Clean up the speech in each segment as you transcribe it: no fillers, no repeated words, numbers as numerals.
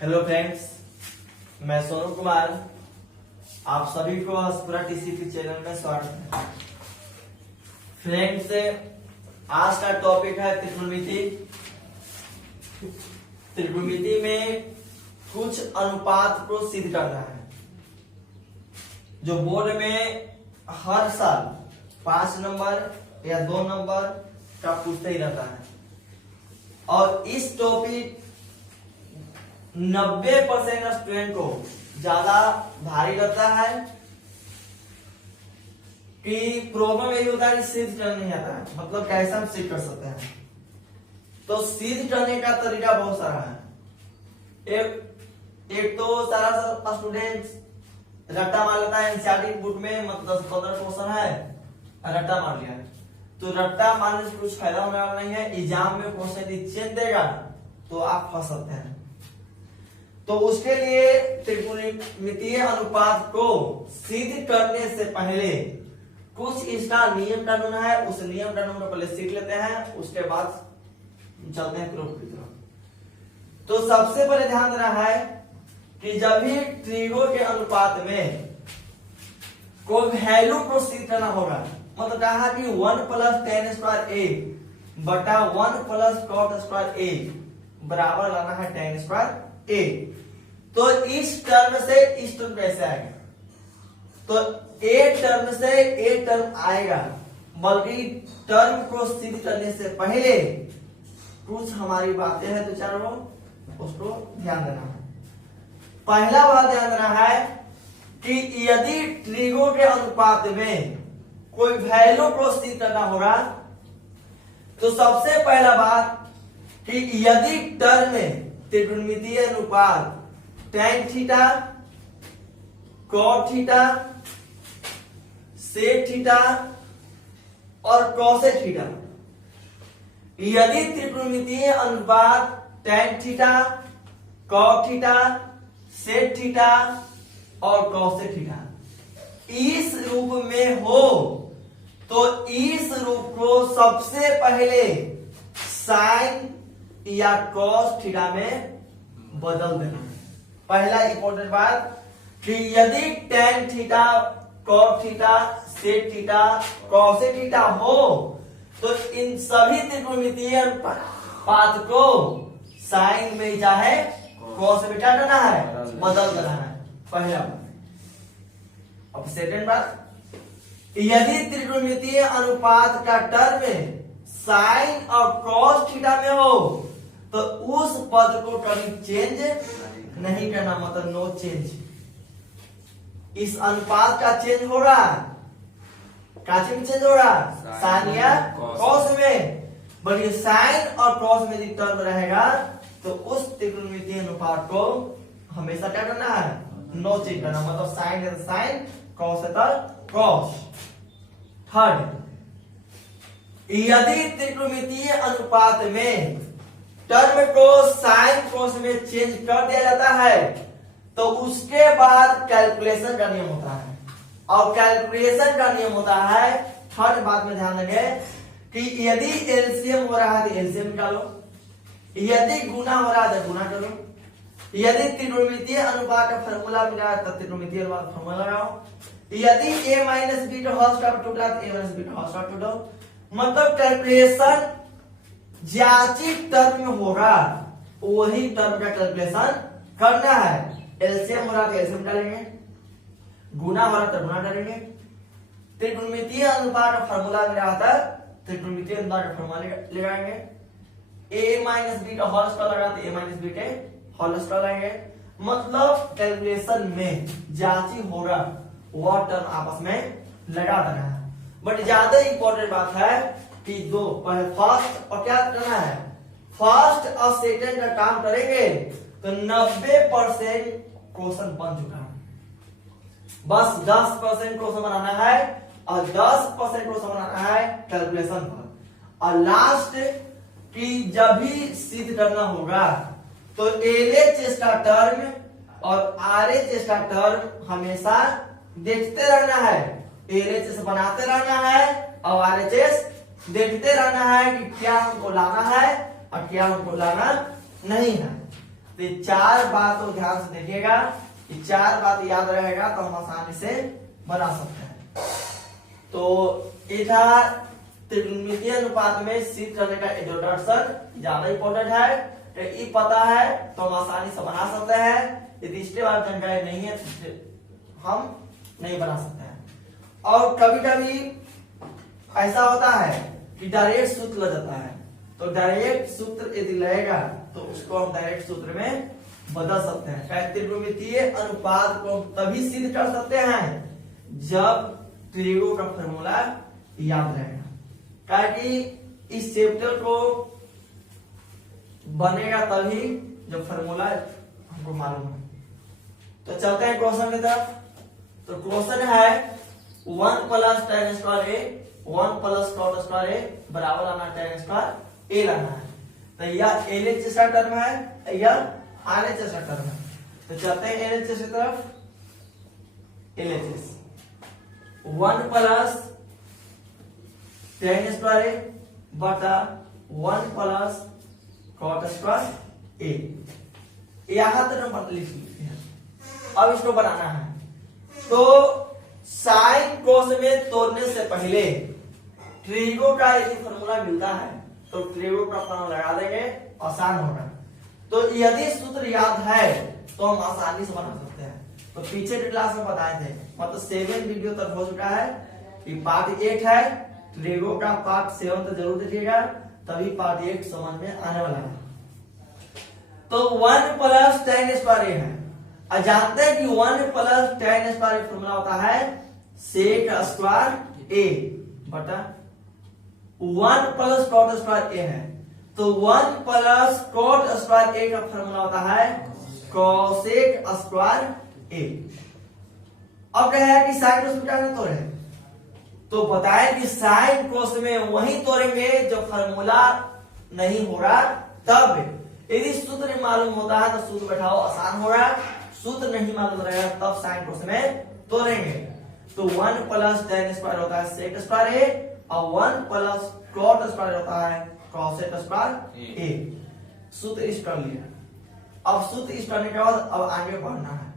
Hello friends, मैं सोनू कुमार। आप सभी को हसपुरा टीसीपी चैनल में स्वागत है। फ्रेंड्स, आज का टॉपिक है त्रिकोणमिति। त्रिकोणमिति में कुछ अनुपात को सिद्ध करना है, जो बोर्ड में हर साल 5 नंबर या 2 नंबर का पूछते ही रहता है। और इस टॉपिक 90% स्टूडेंट को ज्यादा भारी लगता है कि प्रॉब्लम यही होता है कि सिद्ध करना नहीं आता है। मतलब कैसे हम सिद्ध कर सकते हैं, तो सिद्ध करने का तरीका बहुत सारा है। एक तो सारा स्टूडेंट रट्टा मार लेता है। एनसीईआरटी बुक में मतलब 10-15 क्वेश्चन है, रट्टा मार लिया। तो रट्टा मारने से कुछ फायदा होने वाला नहीं है। एग्जाम में क्वेश्चन चेंज देगा तो आप फंस सकते हैं। तो उसके लिए त्रिकोणमितीय अनुपात को सिद्ध करने से पहले कुछ इसका नियम कानून है, उस नियम कानून को पहले सीख लेते हैं, उसके बाद चलते हैं प्रूफ की तरफ। तो सबसे पहले ध्यान देना है कि जब भी त्रिगो के अनुपात में कोई वैल्यू को सिद्ध करना होगा, मतलब कहा कि 1 + tan स्क्वायर a बटा 1 + cot स्क्वायर a बराबर लाना है tan स्क्वायर a। तो इस टर्म से इस टर्म कैसे आएगा? तो a टर्म से a टर्म आएगा, बल्कि टर्म को सिद्ध करने से पहले कुछ हमारी बातें हैं तो चारों उसको ध्यान देना है। पहला बात ध्यान देना है कि यदि त्रिगो के अनुपात में कोई वैल्यू को सिद्ध करना होगा, तो सबसे पहला बात कि यदि टर्म में त्रिकोणमितीय अनुपात tan theta, cot theta, sec theta और cosec थीटा, यदि त्रिकोणमितीय अनुपात tan theta, cot theta, sec theta और cosec थीटा इस रूप में हो, तो इस रूप को सबसे पहले sin या cos थीटा में बदल देना है। पहला इंपॉर्टेंट बात कि यदि tan theta, cot theta, sec theta, cosec theta हो, तो इन सभी त्रिकोणमितीय अनुपात को sin में चाहे cos में क्या करना है, बदल देना है। पहला बात। अब सेकंड बात, यदि त्रिकोणमितीय अनुपात का टर्म sin और cos थीटा में हो, तो उस पद को कभी चेंज नहीं करना, मतलब नो चेंज। इस अनुपात का चेंज हो रहा, काचे में चेंज हो रहा, sin या cos में, बल्कि sin और cos में यदि टर्म रहेगा तो उस त्रिकोणमितीय अनुपात को हमेशा क्या करना है, नो चेंज करना। मतलब sin है तो sin, cos है तो cos। थर्ड, यदि त्रिकोणमितीय अनुपात में टर्म को sin cos में चेंज कर दिया जाता है, तो उसके बाद कैलकुलेशन का नियम होता है। और कैलकुलेशन का नियम होता है, थर्ड बात में ध्यान देंगे कि यदि एलसीएम हो रहा है तो एलसीएम निकालो, यदि गुना हो रहा है तो गुना करो, यदि त्रिकोणमितीय अनुपात का फार्मूला मिला है तो त्रिकोणमितीय अनुपात का फार्मूला लगाओ, यदि a - b का होल स्क्वायर टूटा तो a - b का होल स्क्वायर टूटो। मतलब कैलकुलेशन ज्याची टर्म में होगा वही टर्म का कैलकुलेशन करना है। एलसीएम हो रहा तो एलसीएम डालेंगे, गुना हो रहा तो गुना डालेंगे। त्रिकोणमितीय अनुपात का फार्मूला मिला होता है, त्रिकोणमितीय अनुपात का फार्मूला लगाएंगे। a - b का होल स्क्वायर लगा तो a - b के होल स्क्वायर लगाएंगे। मतलब कैलकुलेशन में ज्याची होगा वह टर्म आपस में लगा देना है। बट ज्यादा इंपॉर्टेंट बात है कि दो फर्स्ट और क्या करना है, फर्स्ट और सेकंड का काम करेंगे तो 90% क्वेश्चन बन चुका है। बस 10% क्वेश्चन बनाना है और 10% क्वेश्चन बनाना है कैलकुलेशन पर। और लास्ट कि जब भी सिद्ध करना होगा तो एलएचएस का टर्म और आरएचएस का टर्म हमेशा देखते रहना है। एलएचएस बनाते रहना है और आरएचएस देखते रहना है कि क्या हमको लाना है और क्या हमको लाना नहीं है। तो ये 4 बात को ध्यान से देखिएगा, ये 4 बात याद रहेगा तो हम आसानी से बना सकते हैं। तो ये था त्रिकोणमितीय अनुपात में शीत करने का इंट्रोडक्शन, ज्यादा इंपॉर्टेंट है। तो ये पता है तो हम आसानी से बना सकते हैं। यदि इसके बाद जानकारी नहीं है तो हम नहीं बना सकते हैं। और कभी कभी ऐसा होता है कि डायरेक्ट सूत्र लग जाता है, तो डायरेक्ट सूत्र यदि लगेगा तो उसको हम डायरेक्ट सूत्र में बदल सकते हैं। त्रिकोणमितीय अनुपात को तभी सिद्ध कर सकते हैं जब त्रिकोण का फॉर्मूला याद रहेगा, ताकि इस चैप्टर को बनेगा तभी जब फॉर्मूला हमको मालूम है। तो चलते हैं क्वेश्चन की तरफ। तो क्वेश्चन है 1 प्लस tan स्क्वायर ए 1 प्लस cot स्क्वायर ए बराबर आना tan स्क्वायर ए लाना है। तो यह LHS का टर्म है, यह RHS का टर्म है। तो चलते हैं LHS की तरफ। LHS 1 प्लस tan स्क्वायर ए बटा 1 प्लस cot स्क्वायर ए, यहां तक हम लिख लिखते हैं। अब इसको बनाना है तो साइन कोस में तोड़ने से पहले ट्रिगो का यदि फॉर्मूला मिलता है तो ट्रिगो का फॉर्मूला लगा देंगे, आसान होगा। तो यदि सूत्र याद है तो हम आसानी से बना सकते हैं। तो पीछे के क्लास में बताए थे, मतलब 7 वीडियो तक हो चुका है। ये पार्ट 8 है, ट्रिगो का पार्ट 7 तो जरूर देखिएगा, तभी पार्ट 8 समझ में आने वाला है। तो 1 प्लस tan स्क्वायर है, और जानते हैं कि 1 प्लस tan स्क्वायर फॉर्मूला होता है सेक स्क्वायर ए बटा 1 प्लस cot स्क्वायर ए है। तो 1 प्लस cot स्क्वायर ए का फॉर्मूला होता है cosec स्क्वायर ए। अब क्या है कि साइन कोस में क्या तोड़े, तो बताएं कि साइन कोस में वही तोड़ेंगे जो फॉर्मूला नहीं हो रहा तब। यदि सूत्र मालूम होता है तो सूत्र बैठाओ, आसान होगा। सूत्र नहीं मालूम रहेगा तब साइन कोस में तोड़ेंगे। तो 1 प्लस tan स्क्वायर होता है सेक स्क्वायर ए और 1 प्लस cot स्क्वायर होता है cosec स्क्वायर ए। सूत्र इस कर लिया। अब सूत्र इस करने के बाद अब आगे बढ़ना है।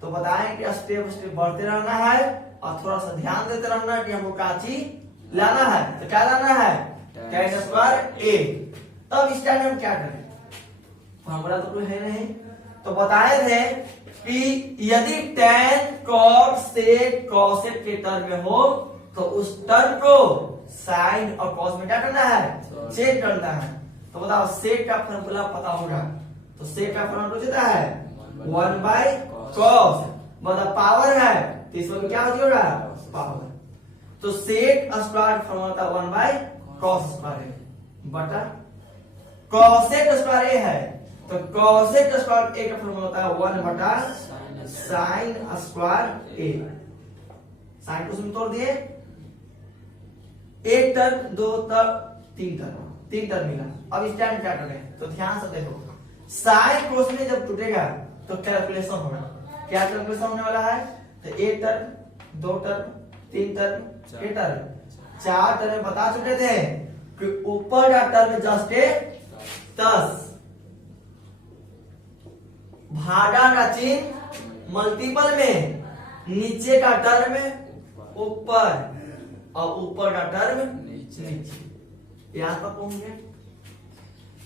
तो बताएं कि स्टेप स्टेप बढ़ते रहना है और थोड़ा सा ध्यान देते रहना कि हमको क्या चीज लाना है। तो क्या लाना है tan स्क्वायर ए। तब इस टाइम हम क्या करें, फॉर्मूला तो कोई है नहीं। तो बताए थे कि यदि tan cot sec cosec के टर्म में हो तो उस टर्म को साइन और cos में क्या करना है, चेक करना है। तो बताओ sec का फॉर्मूला पता होगा, तो sec का फॉर्मूला होता है 1 बाय cos, मतलब पावर है तो इसमें क्या होगा पावर। तो sec स्क्वायर फॉर्मूला होता है 1 बाय cos स्क्वायर बटा cosec स्क्वायर ए है, तो cosec स्क्वायर ए का फॉर्मूला होता है 1 बटा sin स्क्वायर ए। साइन को तोड़ दिए, एक टर्म 2 टर्म 3 टर्म मिला। अब इस टाइम क्या करें, तो ध्यान से देखो साइन कोस में जब टूटेगा तो कैलकुलेशन होगा। क्या कैलकुलेशन होने वाला है, तो 1 टर्म 2 टर्म 3 टर्म 4 टर्म बता चुके थे कि ऊपर का टर्म जस्ट 10, भागा का चिन्ह मल्टीपल में, नीचे का टर्म ऊपर और ऊपर का टर्म नीचे। यहां तक पहुंच गए।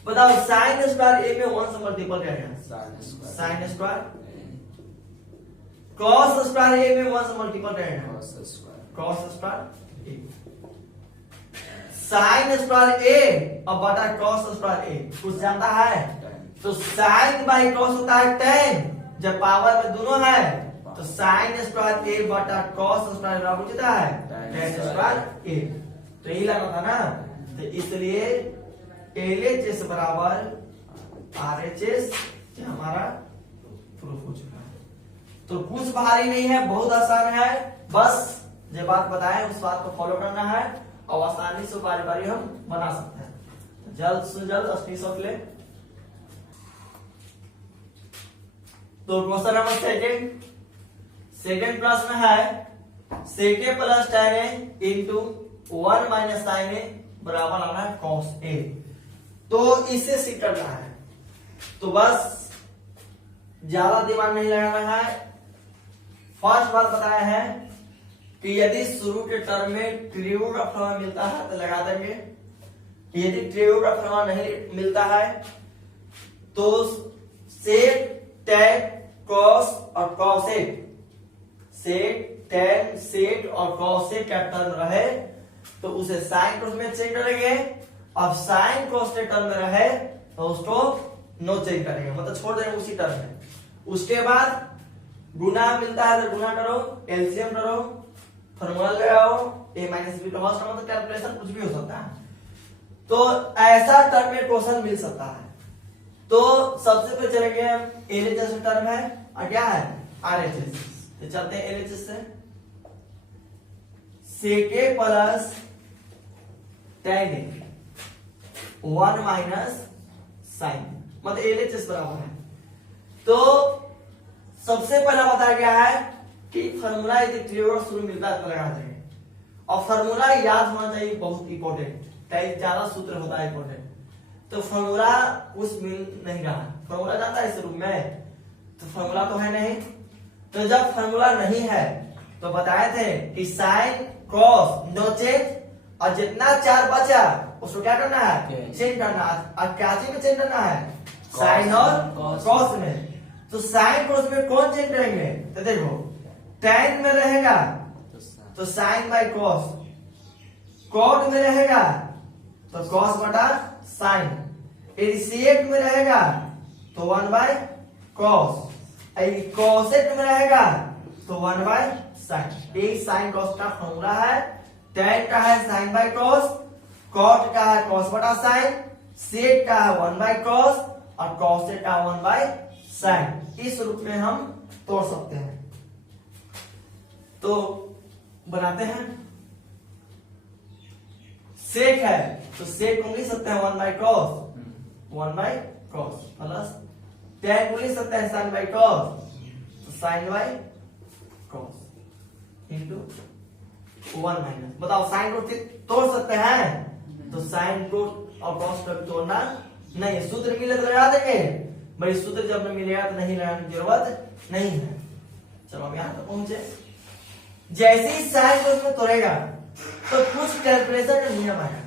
बताओ साइन स्क्वायर ए में 1 से मल्टीपल करेगा साइन स्क्वायर, कॉस स्क्वायर ए में 1 से मल्टीपल करेगा कॉस स्क्वायर ए, साइन स्क्वायर ए और बटा कॉस स्क्वायर ए कुछ जानता है। तो साइन बाई कॉस होता है tan, जब पावर में दोनों है तो साइन स्क्वायर ए बटा कॉस स्क्वायर बराबर होता है tan स्क्वायर ए। तो यही लगा था ना, तो इसलिए LHS बराबर RHS हमारा प्रूफ हो चुका है। तो कुछ भारी नहीं है, बहुत आसान है। बस जो बात बताए उस बात को फॉलो करना है और आसानी से बारी बारी हम बना सकते हैं। जल्द से जल्द स्क्रीनशॉट ले। तो क्वेश्चन नंबर सेकेंड प्रश्न है sec a plus tan a into 1 minus sin a बराबर आना है cos a। तो इसे सीख करना है। तो बस ज्यादा दिमाग नहीं लगाना है। फर्स्ट बात बताया है कि यदि शुरू के टर्म में ट्रिब्यूट ऑफ फॉर्मूला मिलता है तो लगा देंगे, यदि ट्रिब्यूट ऑफ फॉर्मूला नहीं मिलता है तो सेक टैन कॉस और कॉसेक, सेक टैन सेक और कॉसेक का टर्म रहे तो उसे साइन कोस में चेंज करेंगे, अब साइन कोस के टर्म में रहे तो उसको नो चेंज करेंगे, मतलब छोड़ देंगे उसी टर्म में। उसके बाद गुना मिलता है तो गुना करो, एलसीएम करो, फॉर्मूला लगाओ, a माइनस बी का होल मतलब कैलकुलेशन कुछ भी हो सकता है। तो ऐसा टर्म में क्वेश्चन मिल सकता है। तो सबसे पहले चलेंगे हम एलएचएस टर्म है और क्या है आरएचएस। तो चलते हैं एलएचएस से, सेक ए प्लस tan ए 1 माइनस साइन, मतलब एलएचएस बराबर है। तो सबसे पहला बताया गया है कि फॉर्मूला यदि ट्रिब्यूट शुरू मिलता है तो लगा देंगे, और फॉर्मूला याद होना चाहिए, बहुत इंपॉर्टेंट, ज्यादा सूत्र होता है इंपॉर्टेंट। तो फॉर्मूला कुछ मिल नहीं रहा, फॉर्मूला जाता है शुरू में, तो फॉर्मूला तो है नहीं। तो जब फॉर्मूला नहीं है तो बताए थे कि साइन कॉस नो चेंज, और जितना 4 बचा उसको क्या करना है चेंज करना है। और क्या चीज में चेंज करना है साइन और कॉस में। तो साइन कॉस में कौन चेंज करेंगे, तो देखो tan में रहेगा तो साइन बाई कॉस, कॉट में रहेगा तो कॉस बटा साइन, सेक में रहेगा तो 1 बाय कॉस, कॉसेक में रहेगा तो 1 बाय साइन। एक साइन कॉस का फॉर्मूला है, tan का है साइन बाय कॉस, कॉट का है कॉस बटा साइन, सेक का है 1 बाय कॉस और कॉसेक का 1 बाय साइन। इस रूप में हम तोड़ सकते हैं। तो बनाते हैं, सेक है तो सेक को लिख सकते हैं 1 by cos, 1 by cos plus tan को लिख सकते हैं साइन बाय कॉस, तो sine by cos into 1 minus. बताओ साइन को तोड़ सकते हैं, तो साइन को और कॉस को तोड़ना नहीं, सूत्र मिले तो लगा देंगे भाई, सूत्र जब न मिलेगा तो नहीं लगाने की जरूरत नहीं है। चलो हम यहां तक पहुंचे। जैसे ही साइन को उसमें तोड़ेगा तो कुछ कैलकुलेशन का नियम आएगा।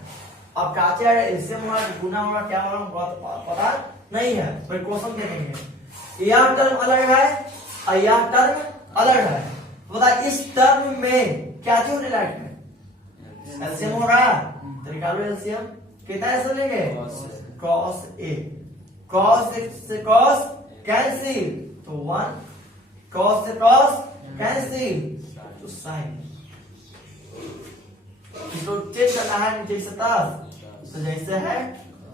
अब काचे एलसीएम होगा गुना होगा क्या होगा पता नहीं है, पर क्वेश्चन देखेंगे। यह टर्म अलग है और यह टर्म अलग है, बता इस टर्म में क्या चीज होने लायक है एलसीएम होगा, तो निकालो एलसीएम। कितना ऐसा लेंगे कॉस ए, कॉस से कॉस कैंसिल तो 1, कॉस से कॉस कैंसिल तो साइन। इसको चेक करना है नीचे से तब, तो जैसे है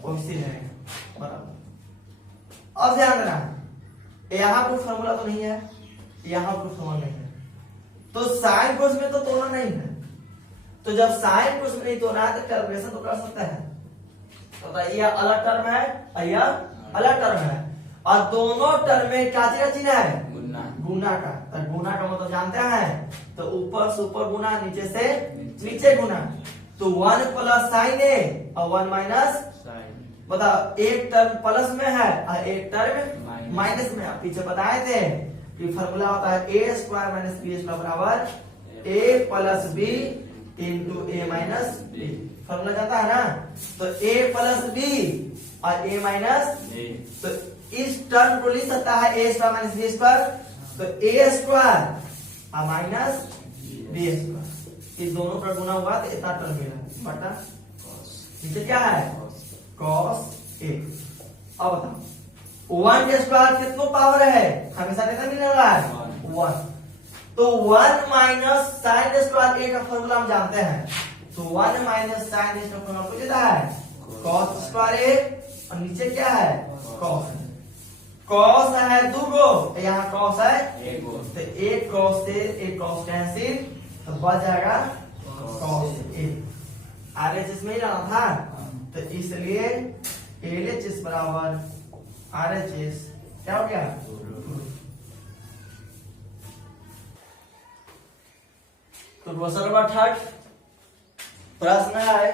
वैसे रहेगा बराबर। अब ध्यान देना यहां कोई फॉर्मूला तो नहीं है, यहां कोई फॉर्मूला नहीं है, तो साइन कोस में तो तोड़ना नहीं है। तो जब साइन कोस में नहीं तोड़ना है तो कैलकुलेशन तो कर सकते हैं। तो यह अलग टर्म है और यह अलग टर्म है, और दोनों टर्म में क्या चिन्ह है गुना का। तो गुना का मतलब जानते हैं, तो ऊपर से ऊपर गुना, नीचे से नीचे गुना। तो 1 प्लस साइन ए और 1 माइनस साइन। बताओ एक टर्म प्लस में है और एक टर्म माइनस में। पीछे बताए थे कि फॉर्मूला होता है ए स्क्वायर माइनस बी स्क्वायर बराबर ए प्लस बी इंटू ए माइनस बी। फॉर्मूला जाता है ना, तो ए प्लस बी और ए माइनस, तो इस टर्म को लिख सकता है ए स्क्वायर माइनस बी स्क्वायर, तो ए स्क्वायर और माइनस बी स्क्वायर, इस दोनों का गुना हुआ तो इतना टर्म मिला बटा नीचे क्या है कॉस ए। अब बताओ 1 के स्क्वायर कितना पावर है, हमेशा कितना मिलने वाला है 1, तो 1 माइनस साइन स्क्वायर ए का फॉर्मूला हम जानते हैं, तो 1 माइनस साइन ए का फॉर्मूला कुछ देता है कॉस स्क्वायर ए, और नीचे क्या है कॉस। कॉस है 2 गो, यहाँ कॉस है 1 गो, तो एक कॉस से एक कॉस कैंसिल, तो बच जाएगा कॉस ए। आरएचएस में ही जाना था, तो इसलिए एलएचएस बराबर आरएचएस क्या हो गया। तो क्वेश्चन नंबर 3 प्रश्न है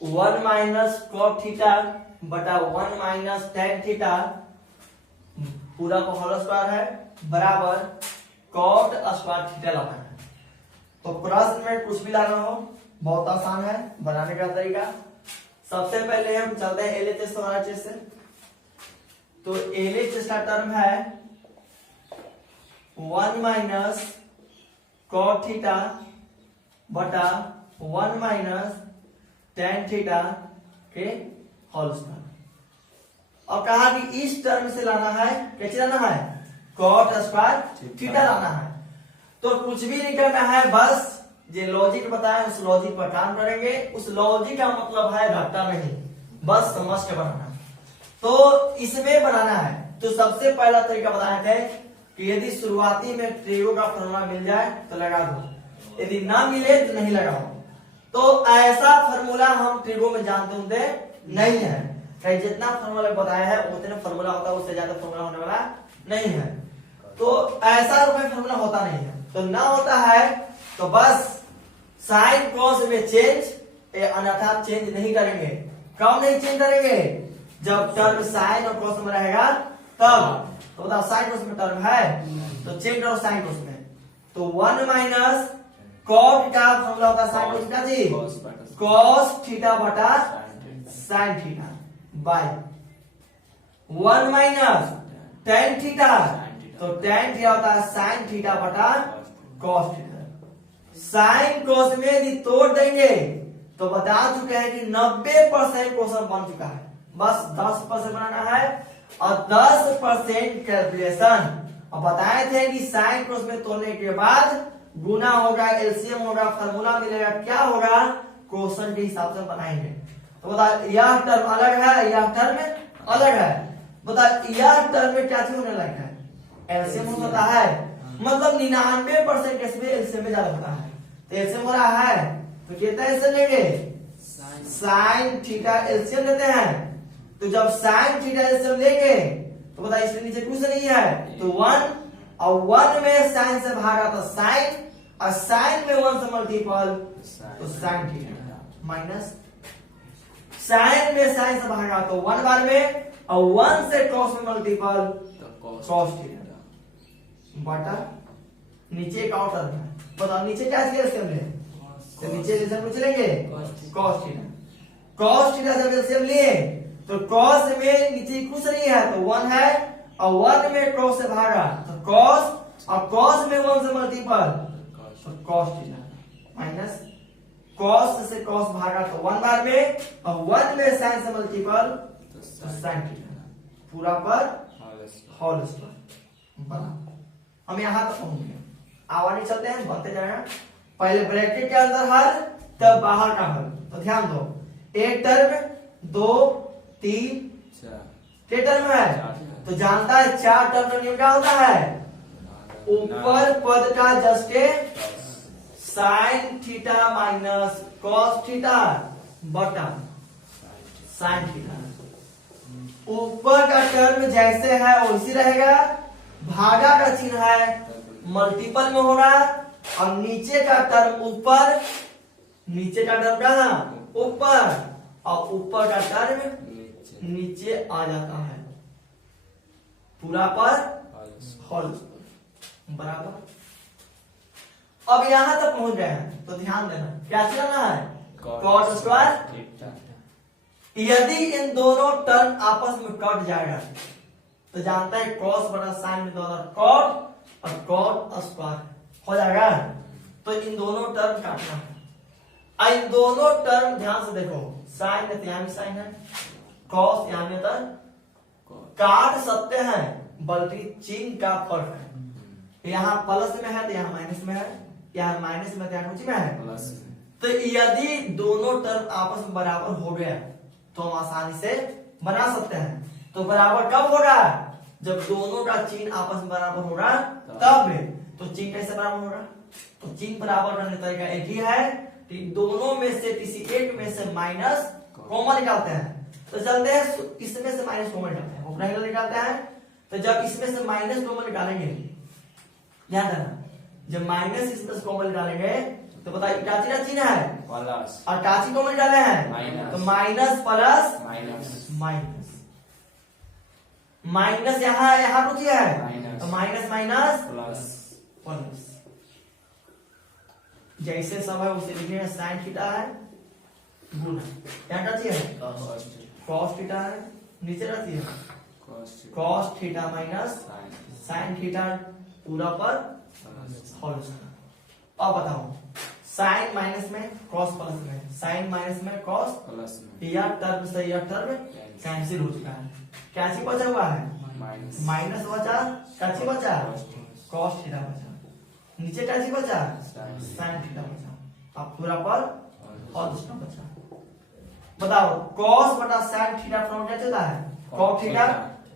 1 माइनस कॉट थीटा बटा 1 माइनस टेन थीटा पूरा को होल स्क्वायर है बराबर कॉट स्क्वायर थीटा लाना है। तो प्रश्न में कुछ भी लाना हो बहुत आसान है बनाने का तरीका। सबसे पहले हम चलते हैं एलएचएस और आरएचएस से। तो एलएचएस का टर्म है 1 माइनस कॉट थीटा बटा 1 माइनस टेन थीटा के होल स्क्वायर। और कहा कि इस टर्म से लाना है, कैसे लाना है, कॉट स्क्वायर थीटा लाना है। तो कुछ भी नहीं करना है, बस जो लॉजिक बताया उस लॉजिक पर काम करेंगे। उस लॉजिक का मतलब है रट्टा नहीं, बस समझ के बनाना। तो इसमें बनाना है तो सबसे पहला तरीका बताए थे कि यदि शुरुआती में ट्रिगो का फॉर्मूला मिल जाए तो लगा दो, यदि ना मिले तो नहीं लगाओ। तो ऐसा फॉर्मूला हम ट्रिगो में जानते होते नहीं है, कहीं जितना फॉर्मूला बताया है उतना फॉर्मूला होता है, उससे ज्यादा फॉर्मूला होने वाला नहीं है। तो ऐसा रूप फॉर्मूला होता नहीं है। तो ना होता है तो बस साइन कॉस में चेंज अन्यथा चेंज नहीं करेंगे। कब नहीं चेंज करेंगे, जब टर्म साइन और कॉस में रहेगा तब। तो बताओ साइन कॉस में टर्म है तो चेंज करो साइन कॉस में। तो 1 माइनस कॉट का फॉर्मूला होता है साइन कॉस का जी कॉस थीटा बटा sine theta by 1 minus tan theta, तो टेन थीटा होता है साइन थीटा बटा कॉस थीटा। साइन कॉस में यदि तोड़ देंगे तो बता चुके हैं कि 90% क्वेश्चन बन चुका है, बस 10% बनाना है और 10% कैलकुलेशन। और बताए थे कि साइन कॉस में तोड़ने के बाद गुना होगा, एलसीएम होगा, फार्मूला मिलेगा, क्या होगा क्वेश्चन के हिसाब से बनाएंगे। तो बता यह टर्म अलग है, यह टर्म अलग है। बता यह टर्म में क्या चीज होने लगा है, एलसीएम होता है, मतलब 99% केस में एलसीएम में ज्यादा होता है। तो एलसीएम हो रहा है तो कितना एलसीएम लेंगे, साइन थीटा एलसीएम लेते हैं। तो जब साइन थीटा एलसीएम लेंगे तो बता इसके नीचे कुछ नहीं है तो 1, और 1 में साइन से भागा तो साइन, और साइन में 1 से मल्टीपल तो साइन थीटा माइनस साइन में साइन से भागा तो 1 बार में, और 1 से कॉस में मल्टीपल कॉस थीटा बटा नीचे एक और टर्म है। बताओ नीचे क्या एलसीएम ले, तो नीचे एलसीएम कुछ लेंगे कॉस थीटा। कॉस थीटा जब एलसीएम लिए तो कॉस में नीचे कुछ नहीं है तो 1 है, और 1 में कॉस से भागा तो कॉस, और कॉस में 1 से मल्टीपल तो कॉस थीटा माइनस कॉस से कॉस भागा तो 1 बार में, और 1 में साइन से मल्टीपल तो साइन थीटा पूरा पर होल स्क्वायर बना। हम यहां तक पहुंच गए, आगे चलते हैं, बनते जाएगा। पहले ब्रैकेट के अंदर हल तब बाहर का हल। तो ध्यान दो, एक टर्म 2 3 के टर्म है तो जानता है 4 टर्म का नियम क्या होता है, ऊपर पद का Juste sine theta minus cos theta बटा साइन थीटा। ऊपर का टर्म जैसे है वैसे रहेगा, भागा का चिन्ह है मल्टीपल में होगा, और नीचे का टर्म ऊपर, नीचे का टर्म कहां ऊपर, और ऊपर का टर्म नीचे आ जाता है पूरा पर होल बराबर। अब यहां तक पहुंच गए हैं तो ध्यान देना क्या चलना है, कॉट स्क्वायर। यदि इन दोनों टर्म आपस में कट जाएगा तो जानता है कॉस बटा साइन में दोनों कॉट और कॉट स्क्वायर हो जाएगा। तो इन दोनों टर्म काटना है, इन दोनों टर्म ध्यान से देखो, साइन में यहाँ भी साइन है, कॉस यहाँ में काट सकते हैं बल्कि चिन्ह का फर्क है, यहाँ प्लस में है तो यहाँ माइनस में है, यहाँ माइनस में तो यहाँ कुछ में है। तो यदि दोनों टर्म आपस में बराबर हो गया तो हम आसानी से बना सकते हैं। तो बराबर कब होगा, जब दोनों का चिन्ह आपस में बराबर होगा तब। तो चिन्ह कैसे बराबर होगा, तो चिन्ह बराबर करने का तरीका एक ही है कि दोनों में से किसी एक में से माइनस कॉमन निकालते हैं। तो चलते हैं इसमें से माइनस कॉमन निकालते हैं, अपना निकालते हैं। तो जब इसमें से माइनस कॉमन निकालेंगे, ध्यान देना, जब माइनस इसमें से कॉमन निकालेंगे तो बताइए काची का चिन्ह है प्लस, और काची कॉमन निकाले हैं तो माइनस प्लस माइनस माइनस यहाँ है, यहाँ कुछ है माइनस। तो माइनस माइनस प्लस प्लस। जैसे सब है उसे लिखेंगे साइन थीटा है गुना क्या रहती है कॉस थीटा है, नीचे रहती है cos theta minus sine theta पूरा पर होल स्क्वायर। अब बताओ साइन माइनस में कॉस प्लस में, साइन माइनस में कॉस प्लस में यह टर्म से यह टर्म कैंसिल हो चुका है। क्या चीज बचा हुआ है माइनस माइनस बचा, क्या चीज बचा कॉस थीटा बचा, नीचे क्या चीज बचा साइन थीटा बचा, अब पूरा पर होल स्क्वायर बचा। बताओ कॉस बटा साइन थीटा फॉर्म क्या चलता है कॉस थीटा,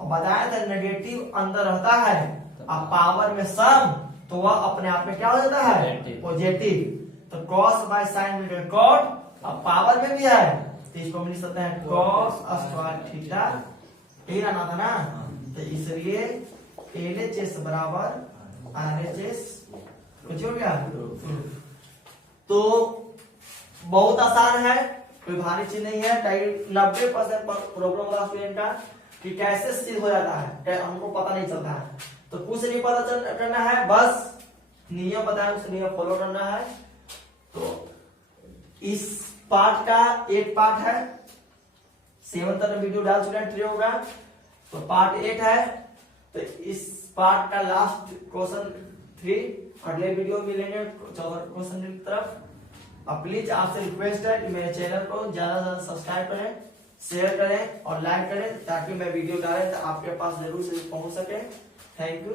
और बताया था नेगेटिव अंदर रहता है अब पावर में सम तो वह अपने आप में क्या हो जाता है पॉजिटिव। तो कॉस बाय साइन में कॉट, अब पावर में भी है तो इसको मिल सकता है कॉस स्क्वायर थीटा, यही रहना था ना। तो इसलिए LHS बराबर RHS कुछ हो गया। तो बहुत आसान है, कोई भारी चीज नहीं है। 90% प्रॉब्लम होगा स्टूडेंट का कि कैसे सिद्ध हो जाता है, हमको पता नहीं चलता है। तो कुछ नहीं पता करना है, बस नियम बताया उस नियम फॉलो करना है। तो इस पार्ट का एक पार्ट है 7th में वीडियो डाल चुके हैं होगा, तो पार्ट 8 है। तो इस पार्ट का लास्ट क्वेश्चन 3 अगले वीडियो में लेंगे 14 क्वेश्चन की तरफ। अब प्लीज आपसे रिक्वेस्ट है कि मेरे चैनल को ज्यादा से ज्यादा सब्सक्राइब करें, शेयर करें और लाइक करें ताकि मैं वीडियो डालें तो आपके पास जरूर से पहुंच सके। Thank you.